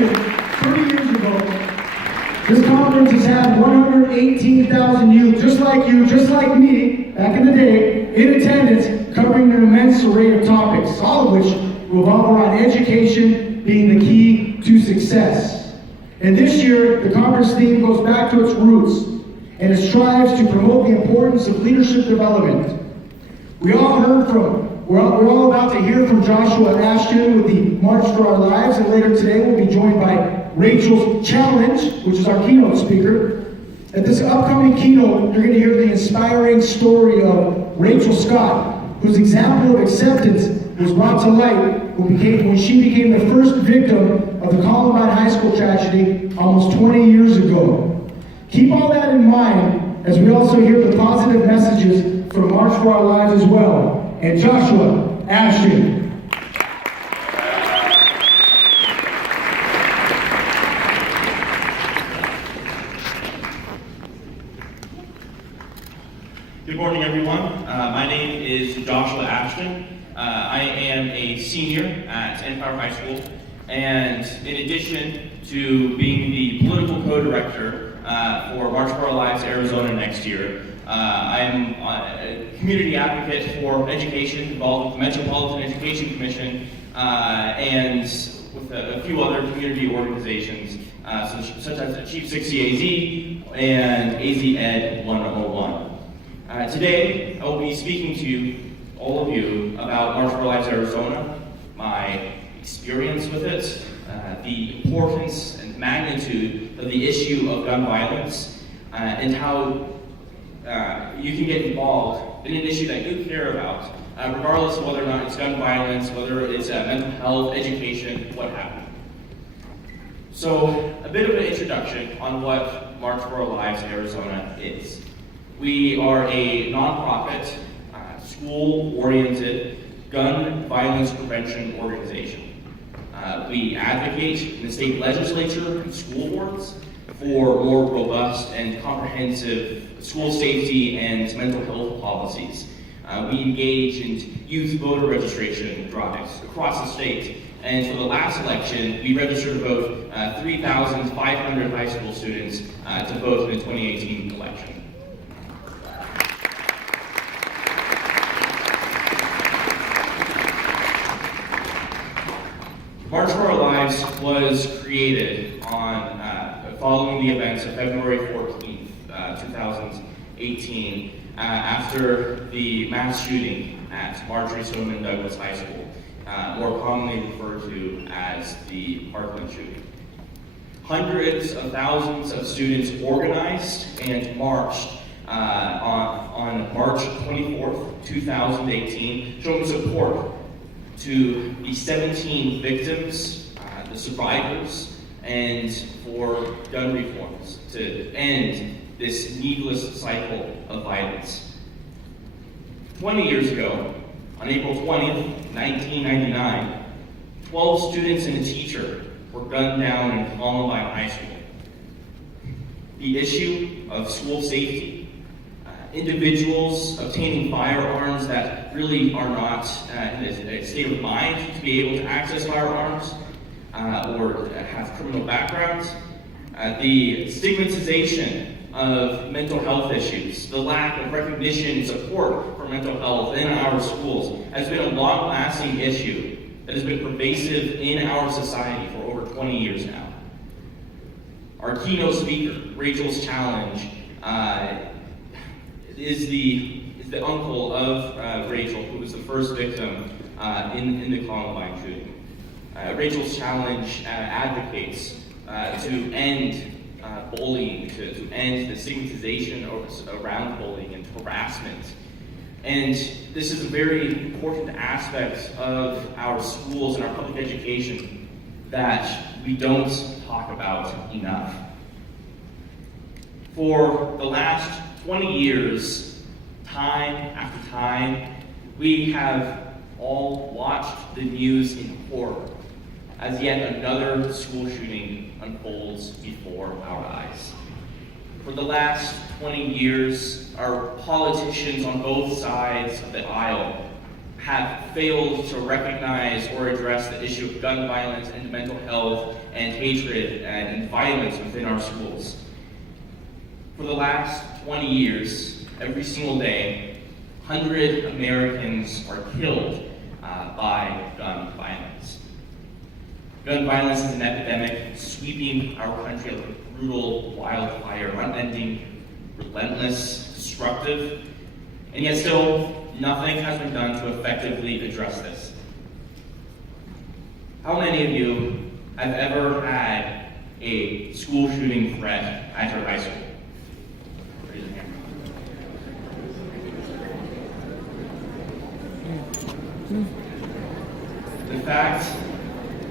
mentioned, 30 years ago, this conference has had 118,000 youth, just like you, just like me, back in the day, in attendance, covering an immense array of topics, all of which revolve around education being the key to success. And this year, the conference theme goes back to its roots, and it strives to promote the importance of leadership development. We're all about to hear from Joshua Ashton with the March for Our Lives, and later today we'll be joined by Rachel's Challenge, which is our keynote speaker. At this upcoming keynote, you're going to hear the inspiring story of Rachel Scott, whose example of acceptance was brought to light when she became the first victim of the Columbine High School tragedy almost 20 years ago. Keep all that in mind as we also hear the positive messages from March for Our Lives as well. And Joshua Ashton. Good morning, everyone. My name is Joshua Ashton. I am a senior at Empire High School, and in addition to being the political co-director for March for Our Lives Arizona next year, I'm a community advocate for education involved with the Metropolitan Education Commission and with a few other community organizations such as Chief 60 AZ and AZ Ed 101. Today, I will be speaking to all of you about March for Our Lives Arizona, my experience with it, the importance and magnitude of the issue of gun violence, and how you can get involved in an issue that you care about, regardless of whether or not it's gun violence, whether it's mental health, education, what have you. So, a bit of an introduction on what March for Our Lives Arizona is. We are a nonprofit, school-oriented gun violence prevention organization. We advocate in the state legislature and school boards for more robust and comprehensive school safety and mental health policies. We engage in youth voter registration drives across the state. And for the last election, we registered about 3,500 high school students to vote in the 2018 election. March for Our Lives was created on following the events of February 14th, 2018, after the mass shooting at Marjorie Stoneman Douglas High School, more commonly referred to as the Parkland shooting. Hundreds of thousands of students organized and marched on March 24th, 2018, showing support to the 17 victims, the survivors, and for gun reforms to end this needless cycle of violence. 20 years ago, on April 20th, 1999, 12 students and a teacher were gunned down in Columbine High School. The issue of school safety, individuals obtaining firearms that really are not in a state of mind to be able to access firearms or have criminal backgrounds, the stigmatization of mental health issues, the lack of recognition and support for mental health in our schools has been a long-lasting issue that has been pervasive in our society for over 20 years now. Our keynote speaker, Rachel's Challenge, is the uncle of Rachel, who was the first victim in the Columbine shooting. Rachel's Challenge advocates to end bullying, to end the stigmatization around bullying and harassment. And this is a very important aspect of our schools and our public education that we don't talk about enough. For the last 20 years, time after time, we have all watched the news in horror as yet another school shooting unfolds before our eyes. For the last 20 years, our politicians on both sides of the aisle have failed to recognize or address the issue of gun violence and mental health and hatred and violence within our schools. For the last 20 years, every single day, 100 Americans are killed by gun violence. Gun violence is an epidemic sweeping our country like a brutal wildfire, unending, relentless, destructive, and yet still nothing has been done to effectively address this. How many of you have ever had a school shooting threat at your high school? Raise your hand. The fact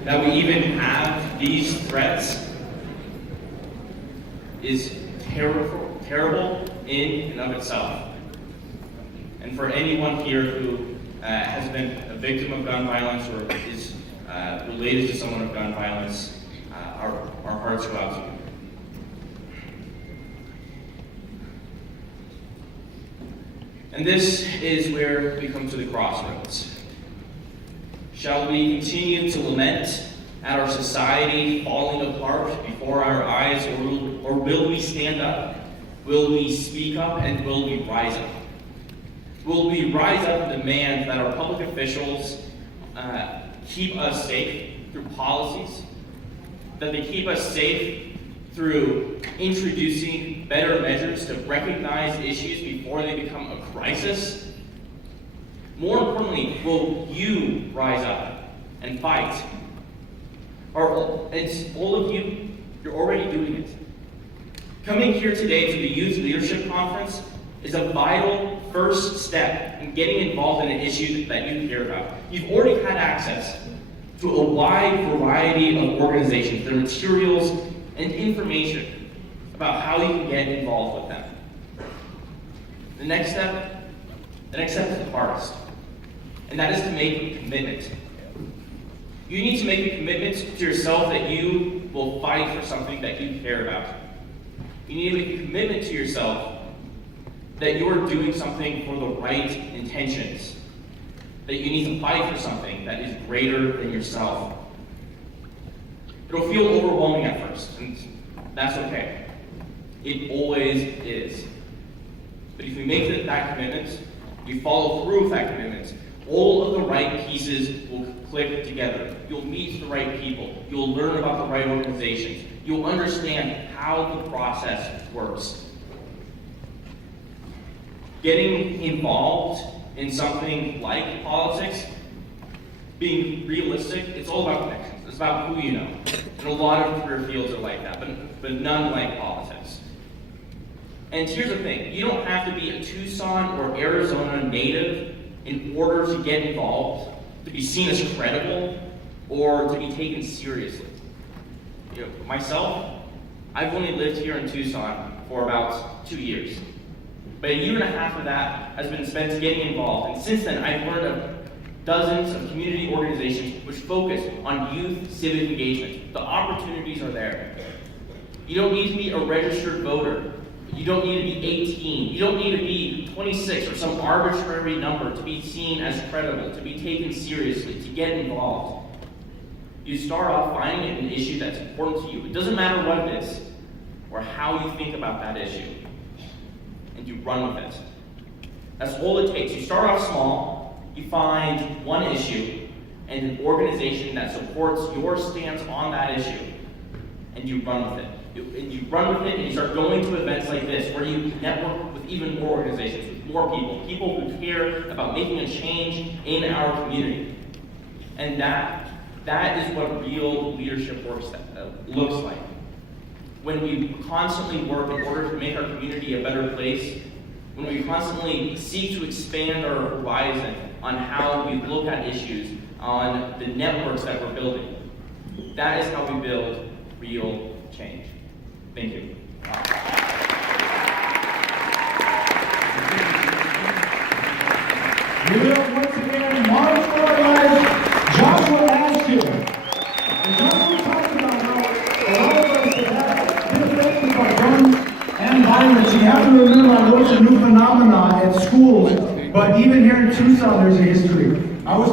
that we even have these threats is terrible in and of itself. And for anyone here who has been a victim of gun violence or is related to someone of gun violence, our hearts go out to you. And this is where we come to the crossroads. Shall we continue to lament at our society falling apart before our eyes, or will we stand up? Will we speak up, and will we rise up? Will we rise up and demand that our public officials keep us safe through policies, that they keep us safe through introducing better measures to recognize issues before they become a crisis? More importantly, will you rise up and fight? It's all of you, you're already doing it. Coming here today to the Youth Leadership Conference is a vital first step in getting involved in an issue that you care about. You've already had access to a wide variety of organizations, their materials, and information about how you can get involved with them. The next step is the hardest, and that is to make a commitment. You need to make a commitment to yourself that you will fight for something that you care about. You need to make a commitment to yourself that you're doing something for the right intentions, that you need to fight for something that is greater than yourself. It'll feel overwhelming at first, and that's okay. It always is. But if you make that commitment, you follow through with that commitment, all of the right pieces will click together. You'll meet the right people. You'll learn about the right organizations. You'll understand how the process works. Getting involved in something like politics, being realistic, it's all about connections. It's about who you know. And a lot of career fields are like that, but none like politics. And here's the thing, you don't have to be a Tucson or Arizona native in order to get involved, to be seen as credible, or to be taken seriously. You know, myself, I've only lived here in Tucson for about 2 years. But a year and a half of that has been spent getting involved. And since then, I've learned of dozens of community organizations which focus on youth civic engagement. The opportunities are there. You don't need to be a registered voter. You don't need to be 18. You don't need to be 26 or some arbitrary number to be seen as credible, to be taken seriously, to get involved. You start off finding an issue that's important to you. It doesn't matter what it is or how you think about that issue. And you run with it. That's all it takes. You start off small, you find one issue and an organization that supports your stance on that issue, and you run with it. And you run with it and you start going to events like this where you network with even more organizations, with more people who care about making a change in our community. And that is what real leadership looks like. When we constantly work in order to make our community a better place, when we constantly seek to expand our horizon on how we look at issues, on the networks that we're building, that is how we build real change. Thank you. We have once again marginalized Joshua Ashton. And Joshua talked about how a lot of us have been affected by guns and violence. You have to remember, I know it's a new phenomenon at schools, but even here in Tucson, there's a history. I was